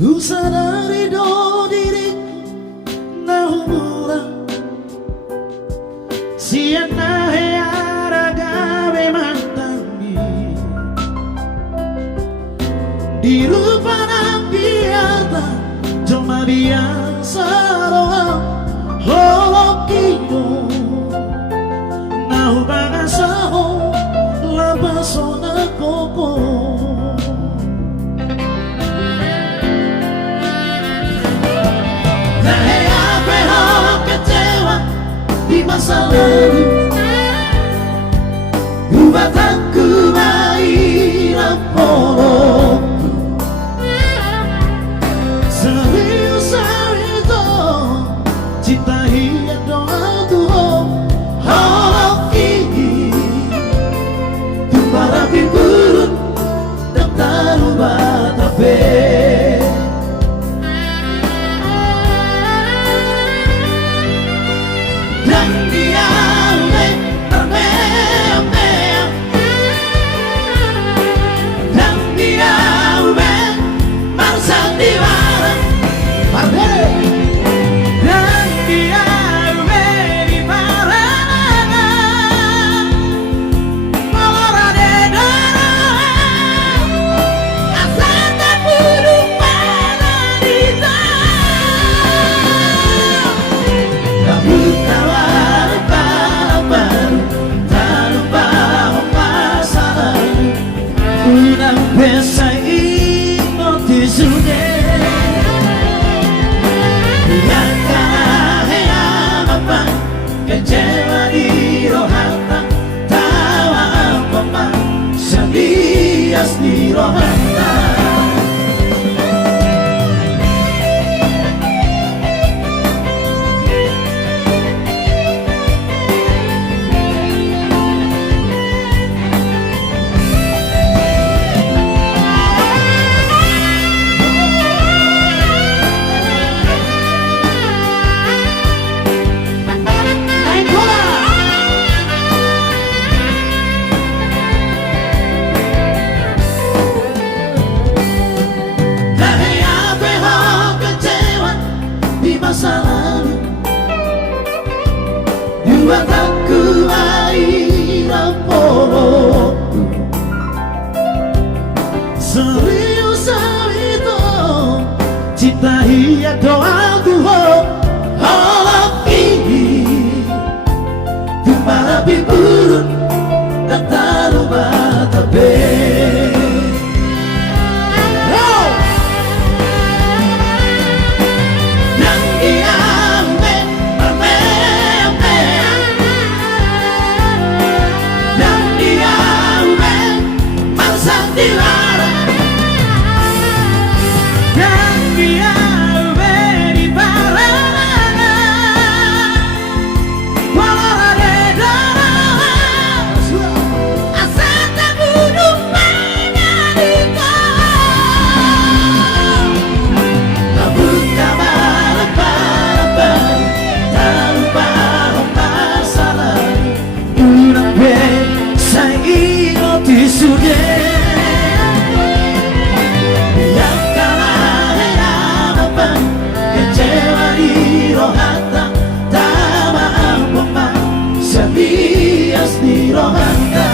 Usadari do diriku na humura siana heara gawe mantami di rupa nang biarta cuma biasa roa holokiyo na hubanga saho labaso na koko. Di masa lalu buat aku mainan polokku serius itu cinta hia doa Tuhan holok ini tu para pimburun dan taruh tapi pensa hipnotizune Yakaheyamapa kecewa di rohata tawa apa selias di rohata. Masa lalu buat aku mainan polokku serius itu cinta hia doa Tuhan holok ini tu para pimburun dan taruh batabe. Di rohata